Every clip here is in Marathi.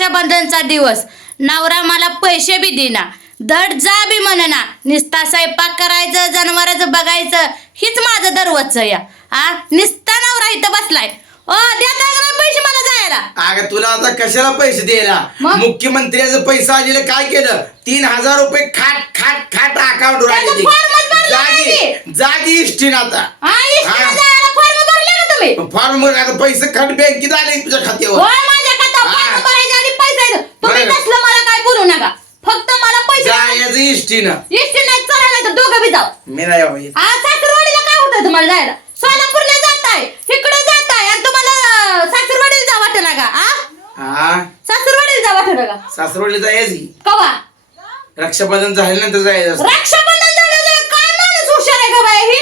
रक्षाबंधनचा दिवस. नवरा मला पैसे बी देना धड जा बी म्हणना. निस्ता स्वयंपाक करायचं जनावराचं बघायचं हीच माझं दररोजचं या. आ? निस्ता नवरा इथं बसलाय. ओ देता का नाही पैसे मला जायला. अगं तुला आता कशाला पैसे द्यायला? मग? मुख्यमंत्र्याचं पैसा आलेलं काय केलं? तीन हजार रुपये खाट खाट खाट अकाउंट त्याचं भरलं जागी नाही. जागी इष्टीन आता. हा इष्टीला हा. जायला फॉर्म भरले का तुम्ही. फॉर्म आता पैसे खट बँकेत आले तुझ्या खात्यावर. होय माझ्या हा. फॉर्म. तुम्ही बरं. तसलं मला काय बोलू नका. फक्त मला पैसे जायचं इष्टीनं इष्टी नाही चला नाही तर दोघं बी जाऊ. मी नाही बाबा येत. आज सासरवाडीला काय होतं तुम्हाला जायला? सोलापूरला जाताय इकडे जाताय आणि तुम्हाला अं, सासरवाडीला जा वाटत ना का? आ? हा सासरवाडीला जा वाटत का? सासरोडला जायची कवा? रक्षाबंधन झाल्यानंतर जायचं असतं. रक्षाबंधन झालं काय माणूस हुशार आहे का बाई ही?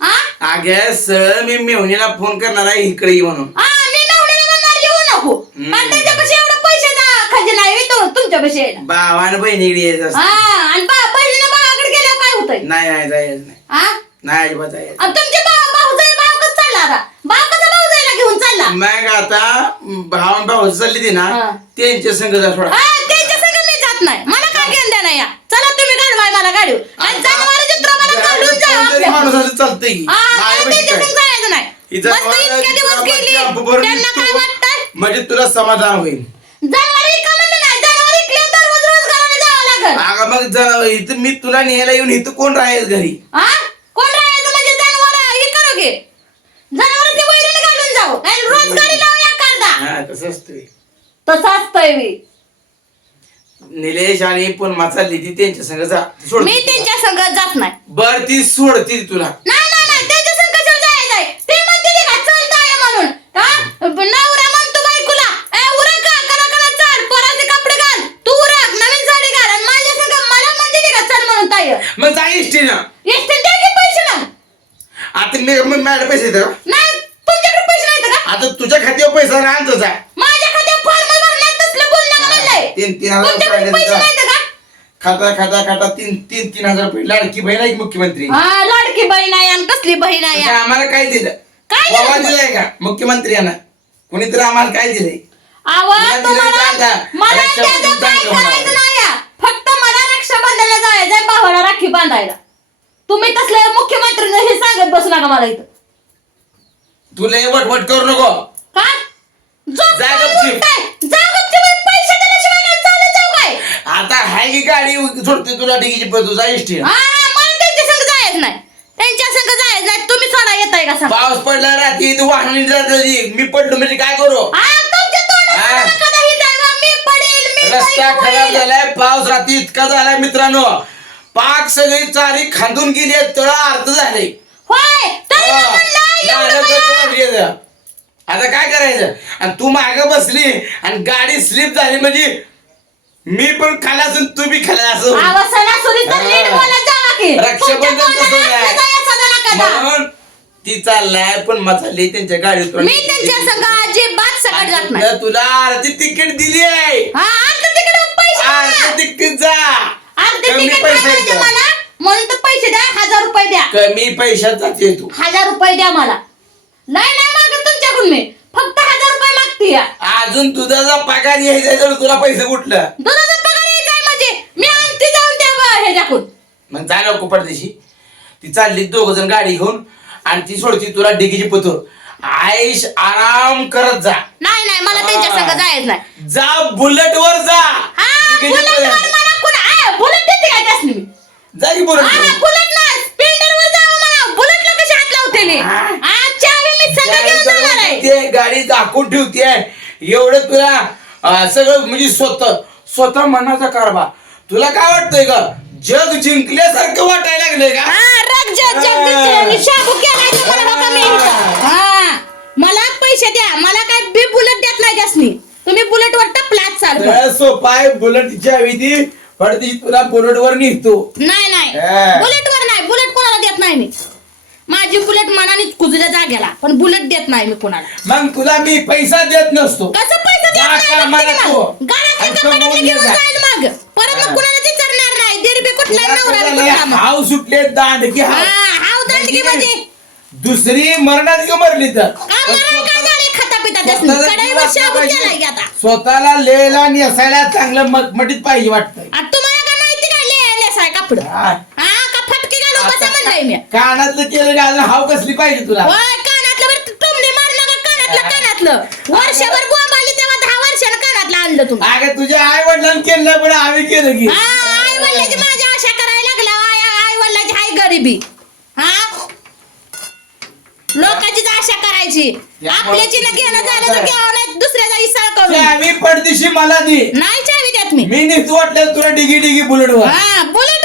आ? अगं सर मी मेहुणीला फोन करणार आहे इकडे ये म्हणून. आ, मी नवऱ्याला म्हणणार येऊ नको. हम्म त्याच्यापाशी एवढं पैसे खजिना आहे तो तुमच्यापाशी यायला भावानं बहिणीकडे यायचं असतं. हा आणि बा बहिणीला भावाकडे गेल्यावर काय होतंय? नाही नाही जायचं नाही. आ नाही अजिबात जायचं आणि तुमचे भाऊ भाऊ जाई भाऊ कसं चालला आता? भाऊ कसा भाऊ जायला घेऊन चालला? मग आता भावान भाऊ चालली ती ना हा. त्यांच्या संग जा थोडा हा, त्यांच्या संग मी जात नाही. मला काय घेऊन द्या या? चला तुम्ही घालवाय मला गाडी. आणि जनावरांचे चित्र मला काढून जा कोणतरी आपल्या. माणूस असं चालतंय. की. हा, नाही त्यांच्या. संग जायचं मस्त इतके दिवस गेली. त्यांना काय म्हणजे तुला समाधान होईल जनावर रिकामं नाही जनावर इकले तर रोज रोज अगं मग इथं मी तुला न्यायला येऊन इथं कोण राहील घरी? हा कोण राहायचं म्हणजे जनावर हे करू घे. घालून जाऊ. आणि रोज गाडी हा तसं असतंय. तसं असतंय मी निलेश आणि पण चालली ती त्यांच्या संग जा. सोड. मी त्यांच्या संग जात नाही. बर ती सोडती तुला. नाही नाही नाही त्यांच्या संग कशाला जायचंय ते म्हणते ते का चालताय म्हणून हा नवरा म्हणतो बायकोला ए उरक का करा करा चाल पोराचे कपडे घाल तू उरक नवीन साडी घाल आणि माझ्या संग मला म्हणते ते का चल म्हणून ताई मग जा इष्टीनं एसटी द्या की पैसे ना आता मी मग मॅडम पैसे देतो नाही तुमच्याकडे पैसे नाहीत का आता तुझ्या खात्यावर पैसा राहतो जा माझ्या खात्यात फॉर्म भरण्यात तसलं बोलणं का म्हणलंय? तीन तीन हजार तुमच्याकडे रुपये पैसे द्या. नाहीत का? खाता खाता खाता तीन तीन तीन हजार रुपये. लाडकी बहीण आहे की मुख्यमंत्री? हा लाडकी बहीण आहे आणि कसली बहीण आहे? तुझ्या आम्हाला काय दिलं? काय दिलं बाबा तुम्हाला? दिलंय का? मुख्यमंत्री यांना. कोणीतरी आम्हाला काय दिलंय? आवाज तुम्हाला. मला रक्षाबंधन त्याचं काय चांगलं करायचं होणार. नाही आहे. फक्त मला रक्षाबंधनला जायचंय भावाला राखी बांधायला. तुम्ही तसले मुख्यमंत्र्यांना हे सांगत बसू नका मला इथं. तुला हे वटवट करू नको का झोप जा काय गपचीप. उठताय? जा गपचीप. पैसे दिल्याशिवाय काय चालत जाऊ काय आता हाय की गाडी सोडते तुला डिगीची पण तुझा इष्टी हा मला त्यांच्या संग जायचं नाही त्यांच्या संग जायचं नाही तुम्ही सोडा येताय का सांग पाऊस पडला रात्री तू वाहन मी पडलो म्हणजे काय करू हा तुमच्या तोंडात हा. मला कधी जायला मी पडेल मी रस्ता खराब. झालाय पाऊस रात्री इतका झालाय मित्रांनो पाक सगळी चारी खांदून गेली आहेत, तळा अर्ध झाले होय तरी हा. म्हणलं तर. आता काय करायचं आणि तू माग बसली आणि गाडी स्लिप झाली म्हणजे मी पण खाला असून तू बी खाला असं होईल. आवाज सणासुदीचा. नीट बोलत जावा की. रक्षाबंधन तुमच्या तसं तोंडाला नाही. असलं जायचं जरा कदा. म्हणून ती चाललाय पण मचाली त्यांच्या गाडीत मी त्यांच्या संग अजिबात सकट जात नाही आणि तुला अर्धी तिकीट दिली आहे हा अर्ध तिकीट पैसे अर्धी द्या. तिकीट जा अर्ध कमी तिकीट पैसे द्या. मला म्हणून तर पैसे द्या हजार रुपये द्या कमी पैशात जाते तू. हजार रुपये द्या मला. नाही नाही मागत तुमच्याकडून मी. फक्त हजार रुपये मागते या. अजून तुझा पगार यायचा तर तुला पैसे कुठलं? दुधाचा पगार यायचा म्हणजे मी आणते जाऊन त्या ब- ह्याच्याकडून. मग जा नको पडदेशी ती चालली दोघ जण गाडी घेऊन आणि ती सोडती तुला डिगीची पथूर आईश आराम करत जा. नाही नाही मला त्यांच्या संग जायचं नाही. जा बुलेट वर जा. हा डिगीची. मला कोण बुलेट देते काय त्यासनी मी? जा की बुलेट हा, बुलेट ना स्प्लेंडरवर जावं मला बुलेटला कशी हात लावते मी हा. हा, चावी मी संग घेऊन जाणार आहे ते गाडी दाखवून ठेवते एवढं तुला सगळं म्हणजे स्वतः स्वतः मनाचा कारभार. तुला काय वाटतंय का जग जिंकल्यासारखं वाटायला लागलंय का? हा रग जग जग दिसते. मी शाबू केलाय तुम्हाला बघा मी इथं. हा. मला पैसे द्या. मला काय बी बुलेट देत नाही त्यासनी. तुम्ही बुलेटवर टपलाच चाल सगळं सोपं आहे बुलेटची हवी ती पडती तुला बुलेट वर निघतो नाही नाही. हा. बुलेटवर नाही. बुलेट कोणाला देत नाही मी. माझी बुलेट मनाने कुजल्या जागेला पण बुलेट देत नाही मी कोणाला मग तुला मी पैसा देत नसतो कसं पैसे देत जा नाही कामाला बघते तू. मग. घरातले आणि कपडे कमवून घेऊन ये जा. जाईल मग परत. मग कुणाला विचारणार नाही बी कुठला नवरा बी कुठला मग. हाव सुटले दांडकी हा हाव हाव दंडकी म्हणजे दुसरी मरणात का मरली तर का काय कडाईवर जीव शाबूत वाचला गेलाय की पाहिजे. आता स्वतःला लेला नेसायला चांगलं मटमटीत पाहिजे वाटतंय आणि तुम्हाला का माहिती का ले नेसाय कापड हा. हा का म्हणलंय मी? कानातलं केलं घालणं हाव कसली पाहिजे तुला? होय कानातलं बरं टोमणे मार नका कानातलं कानातलं? वर्षभर बोंब आली तेव्हा दहा वर्षानं कानातलं आणलं तुम्ही अगं तुझ्या आई वडिलांनी केलं नाही, पण आम्ही केलं की. हा आई वडिलाची माझी आशा करायला लागला आई आई वडिलाची हाय गरिबी. हा? लोकांचीच आशा करायची. आपल्याची न घेणं झालं तर घ्यावं नाही दुसऱ्याचा इसाळ करून. पडदिशी मला दे. नाही चावी देत मी. मी निघतो वाटलं तुला डिगी डिगी बुलेटवर. हा बुलेटवर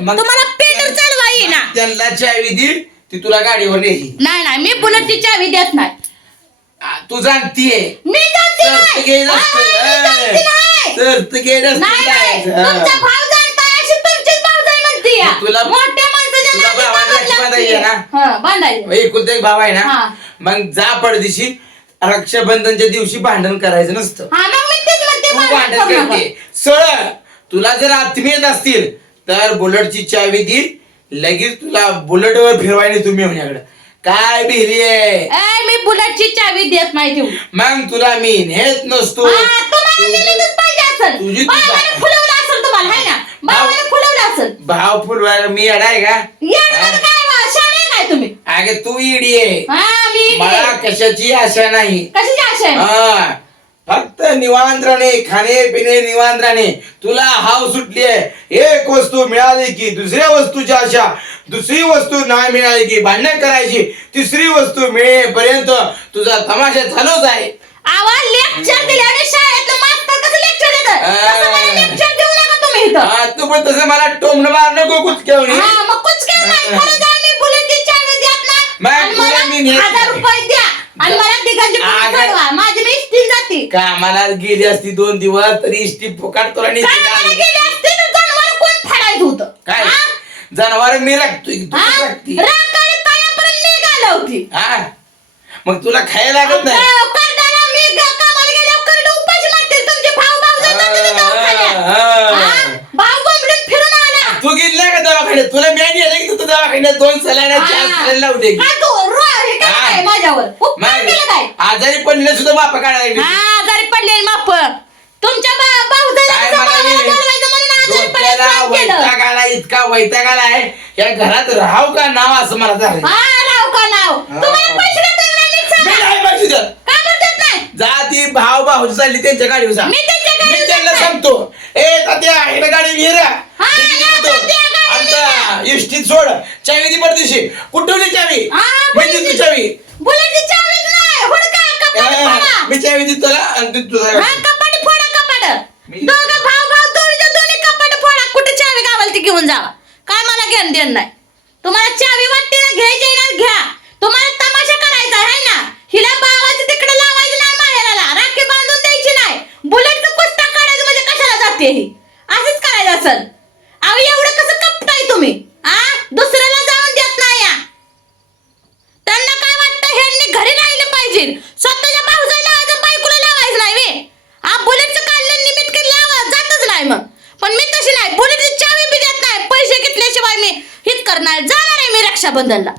मग- तुम्हाला पेटर चालवा येईना त्यांना चावी दिल ती तुला गाडीवर नेली नाही नाही मी बुलेटची चावी देत नाही आ, तू जाणतीये मी जाणते तर नाही. ते गेलं हा, मी जाणते नाही. तर ते गेलं नाही, नाही. तुमचा भाव जाणताय अशी तुमचीच भावजाई म्हणते या. तुला- मोठ्या माणसाच्या तुला नादी भावाला बांधावं राखी लागते. बांधायची आहे ना? हा, बांधायची. एकुलता एक भाव आहे हा. ना मग जा पडदिशी रक्षाबंधनच्या दिवशी भांडण करायचं नसतं हा, मग मी तेच म्हणते, तू भांडण भांडण करू नका. करते सरळ तुला जर आत्मीयत असतील तर बुलेटची चावी देईल लगेच तुला बुलेटवर फिरवायला तुम्ही माझ्याकडे काय भिली आहे ए, मी बुलेटची चावी देत नाही ठेवू मग तुला मी नेत नसतो हा, तुम्हाला दिलीच पाहिजे असेल. तुझी- बाबाने फुलवलं असेल तुम्हाला, हाय ना? बाबाने फुलवलं असेल. भाव फुलवायला मी अडाय का काय काय तुम्ही? अगे तू इडी आहे हा, मी इकडे. मला कशाची आशा नाही कशाची आशा आहे? हा फक्त निवांत राहणे खाणे पिणे निवांत राहणे तुला हाव सुटली आहे एक वस्तू मिळाली की दुसऱ्या वस्तूची आशा दुसरी वस्तू नाही मिळाली की भांडण करायची तिसरी वस्तू मिळेपर्यंत तुझा तमाशा चालूच आहे आवा लेक्चर दिले आणि शाळेतलं मास्तर कसं लेक्चर देतं तसं मला आ. लेक्चर देऊ नका तुम्ही इथं हा, तू पण तसं मला टोमणं मार नको कुचकेवणी हा, मग कुछ केलं नाही. आ. खरं जा, मी बुलेटची चावी देत नाही. मग आणि तुला मला नेत हजार नाही. रुपये द्या आणि मला चढवा. माझी मी जाते कामाला गेली असती दोन दिवस तरी इष्टी फुकाट तुला काय मला का? गेले असते तर जनावरं कोण फाडायचं होतं काय हा? जनावर मी राखतोय तू हा? राखती राखाडी पायापर्यंत मी घालवती हा मग तुला खायला लागत नाही अहो, करडाला मी ग- कामाला गेल्यावर करडं उपाशी मारतील. तुमचे भाऊ भाऊ जातात तिथे दवाखान्यात. हा, हा. हा? भाऊ बोंबलून फिरून आला तू गेली नाही का दवाखान्यात तुला मी आली की तू दवाखान्यात दोन सलाईन चार सलाईन लावू दे काय तू रो- काय. काय माझ्यावर उपकार केला काय आजारी पडले सुद्धा बापा काढायला. हा आजारी पडले माप तुमच्या बा- भाऊजाईला काय कसं मला मला बोलवायचं म्हणून आजारी पडायचं डोक्याला काम केलं. वैताग आला इतका वैताग आला आहे या घरात राहाव का नाव असं मला झालं हा का नाव हा. तुम्हाला पैसे देता येणार नाहीत मी सांगा. नाही पाहिजे तर. का बरं देत नाही जा ती भाव भाऊ चालली त्यांच्या गाडीवर जा मी त्यांच्या गाडीवर मी त्यांना जात नाही. सांगतो ए तात्या इकडे गाडी हा, या गाडी इष्टीत सोड चावी दी पडदिशी कुठवली चावी? हा, चावी? बुलेटची चावीच नाही. हुडका कपाट फोडा. मी चावी देतो तुला आणि तू तुझा हा कपाट फोडा कपाट. मी- दोघं भाऊ भाऊ दोन्हीच्या दोन्ही कपाट फोडा. कुठे चावी गावाल ती घेऊन जावा? काय मला घेणं देणं नाही. तुम्हाला चावी वाटते ना घ्यायची ना घ्या. तुम्हाला तमाशा करायचा आहे ना? हिला बावाची तिकडे लावायची नाही माहेराला. राखी बांधून द्यायची नाही. बुलेटचं पुस्तक काढायचं म्हणजे कशाला जाते ही? असंच करायचं असेल. अहो एवढं कसं कपताय तुम्ही? ಬಂದಲ್ಲ.